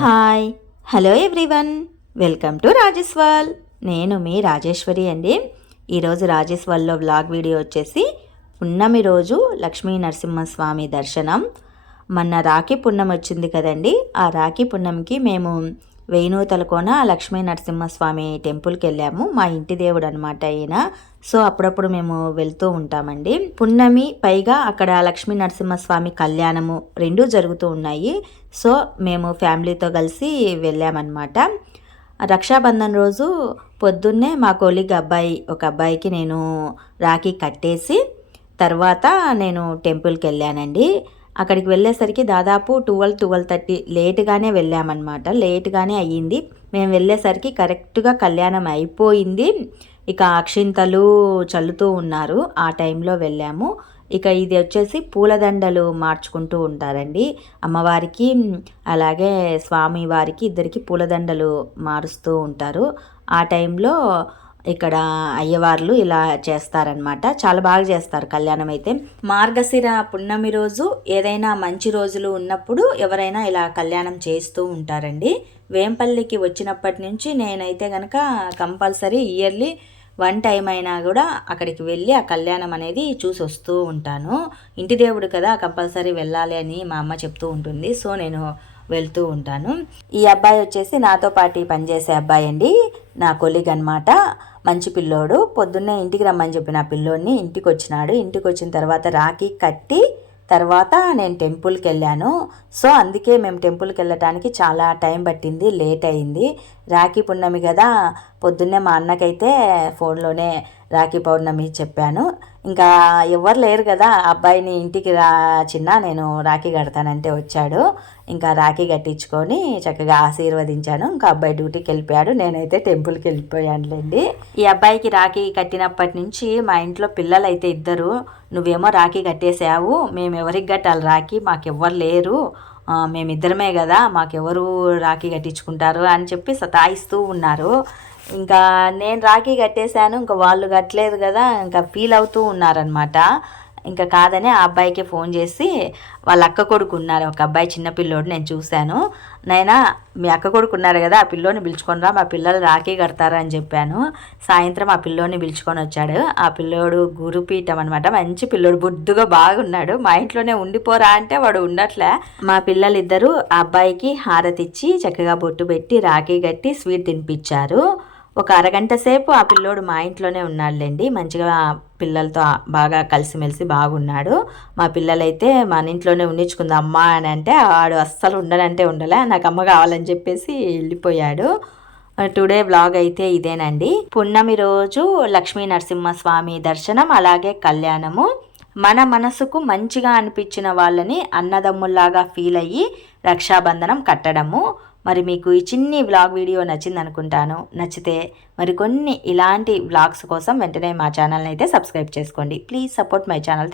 Hi hello everyone, welcome to రాజేశ్వల్. నేను మీ రాజేశ్వరి అండి. ఈరోజు రాజేశ్వల్లో వ్లాగ్ వీడియో వచ్చేసి పున్నమి రోజు లక్ష్మీ నరసింహస్వామి దర్శనం. మొన్న రాఖీ పున్నమి వచ్చింది కదండి. ఆ రాఖీ పున్నమికి మేము వేణుతలకోన లక్ష్మీ నరసింహస్వామి టెంపుల్కి వెళ్ళాము. మా ఇంటి దేవుడు అనమాట ఈయన. సో అప్పుడప్పుడు మేము వెళ్తూ ఉంటామండి. పున్నమి పైగా అక్కడ లక్ష్మీ నరసింహస్వామి కళ్యాణము రెండూ జరుగుతూ ఉన్నాయి. సో మేము ఫ్యామిలీతో కలిసి వెళ్ళామన్నమాట. రక్షాబంధన్ రోజు పొద్దున్నే మా కొలీగ్ ఒక అబ్బాయికి నేను రాఖీ కట్టేసి తర్వాత నేను టెంపుల్కి వెళ్ళానండి. అక్కడికి వెళ్ళేసరికి దాదాపు 12:30 లేటుగానే వెళ్ళామన్నమాట. లేటుగానే అయ్యింది. మేము వెళ్ళేసరికి కరెక్ట్గా కళ్యాణం అయిపోయింది. ఇక అక్షింతలు చల్లుతూ ఉన్నారు. ఆ టైంలో వెళ్ళాము. ఇక ఇది వచ్చేసి పూలదండలు మార్చుకుంటూ ఉంటారండి. అమ్మవారికి అలాగే స్వామివారికి ఇద్దరికి పూలదండలు మారుస్తూ ఉంటారు. ఆ టైంలో ఇక్కడ అయ్యవార్లు ఇలా చేస్తారనమాట. చాలా బాగా చేస్తారు కళ్యాణం అయితే. మార్గశిర పున్నమి రోజు ఏదైనా మంచి రోజులు ఉన్నప్పుడు ఎవరైనా ఇలా కళ్యాణం చేస్తూ ఉంటారండి. వేంపల్లికి వచ్చినప్పటి నుంచి నేనైతే కనుక కంపల్సరీ ఇయర్లీ 1 టైం అయినా కూడా అక్కడికి వెళ్ళి ఆ కళ్యాణం అనేది చూసి వస్తూ ఉంటాను. ఇంటి దేవుడు కదా, కంపల్సరీ వెళ్ళాలి అని మా అమ్మ చెప్తూ ఉంటుంది. సో నేను వెళ్తూ ఉంటాను. ఈ అబ్బాయి వచ్చేసి నాతో పాటు పనిచేసే అబ్బాయి అండి, నా కొలీగ్ అనమాట. మంచి పిల్లోడు. పొద్దున్నే ఇంటికి రమ్మని చెప్పిన పిల్లోడిని ఇంటికి వచ్చినాడు. ఇంటికి వచ్చిన తర్వాత రాఖీ కట్టి తర్వాత నేను టెంపుల్కి వెళ్ళాను. సో అందుకే మేము టెంపుల్కి వెళ్ళటానికి చాలా టైం పట్టింది, లేట్ అయింది. రాఖీ పున్నమి కదా, పొద్దున్నే మా అన్నకైతే ఫోన్లోనే రాఖీ పౌర్ణమి చెప్పాను. ఇంకా ఎవరు లేరు కదా, అబ్బాయిని ఇంటికి చిన్న నేను రాఖీ కడతానంటే వచ్చాడు. ఇంకా రాఖీ కట్టించుకొని చక్కగా ఆశీర్వదించాను. ఇంకా అబ్బాయి డ్యూటీకి వెళ్ళిపోయాడు. నేనైతే టెంపుల్కి వెళ్ళిపోయానులేండి. ఈ అబ్బాయికి రాఖీ కట్టినప్పటి నుంచి మా ఇంట్లో పిల్లలు అయితే ఇద్దరు, నువ్వేమో రాఖీ కట్టేసావు, మేము ఎవరికి కట్టాలి రాఖీ, మాకెవ్వరు లేరు, మేమిద్దరమే కదా, మాకెవరు రాఖీ కట్టించుకుంటారు అని చెప్పి సతాయిస్తూ ఉన్నారు. ఇంకా నేను రాఖీ కట్టేశాను, ఇంకా వాళ్ళు కట్టలేదు కదా, ఇంకా ఫీల్ అవుతూ ఉన్నారనమాట. ఇంకా కాదని ఆ అబ్బాయికి ఫోన్ చేసి, వాళ్ళ అక్క కొడుకు ఉన్నారు ఒక అబ్బాయి, చిన్న పిల్లోడు, నేను చూశాను. నైనా మీ అక్క కొడుకు ఉన్నారు కదా, ఆ పిల్లోని పిలుచుకొని రా, మా పిల్లలు రాఖీ కడతారు అని చెప్పాను. సాయంత్రం ఆ పిల్లోని పిలుచుకొని వచ్చాడు. ఆ పిల్లోడు గురుపీఠం అనమాట, మంచి పిల్లోడు, బుద్దుగా బాగున్నాడు. మా ఇంట్లోనే ఉండిపోరా అంటే వాడు ఉండట్లే. మా పిల్లలిద్దరూ ఆ అబ్బాయికి హారతి ఇచ్చి చక్కగా బొట్టు పెట్టి రాఖీ కట్టి స్వీట్ తినిపించారు. ఒక అరగంట సేపు ఆ పిల్లోడు మా ఇంట్లోనే ఉన్నాడులేండి. మంచిగా పిల్లలతో బాగా కలిసిమెలిసి బాగున్నాడు. మా పిల్లలైతే మన ఇంట్లోనే ఉండించుకుందాం అమ్మ అని అంటే వాడు అస్సలు ఉండనంటే ఉండలే, నాకు అమ్మ కావాలని చెప్పేసి వెళ్ళిపోయాడు. టుడే వ్లాగ్ అయితే ఇదేనండి. పున్నమి రోజు లక్ష్మీ నరసింహస్వామి దర్శనం అలాగే కళ్యాణము. మన మనసుకు మంచిగా అనిపించిన వాళ్ళని అన్నదమ్ముల్లాగా ఫీల్ అయ్యి రక్షాబంధనం కట్టడము. మరి మీకు ఈ చిన్ని వ్లాగ్ వీడియో నచ్చింది అనుకుంటాను. నచ్చితే మరికొన్ని ఇలాంటి వ్లాగ్స్ కోసం వెంటనే మా ఛానల్ని అయితే సబ్స్క్రైబ్ చేసుకోండి. Please support my channel.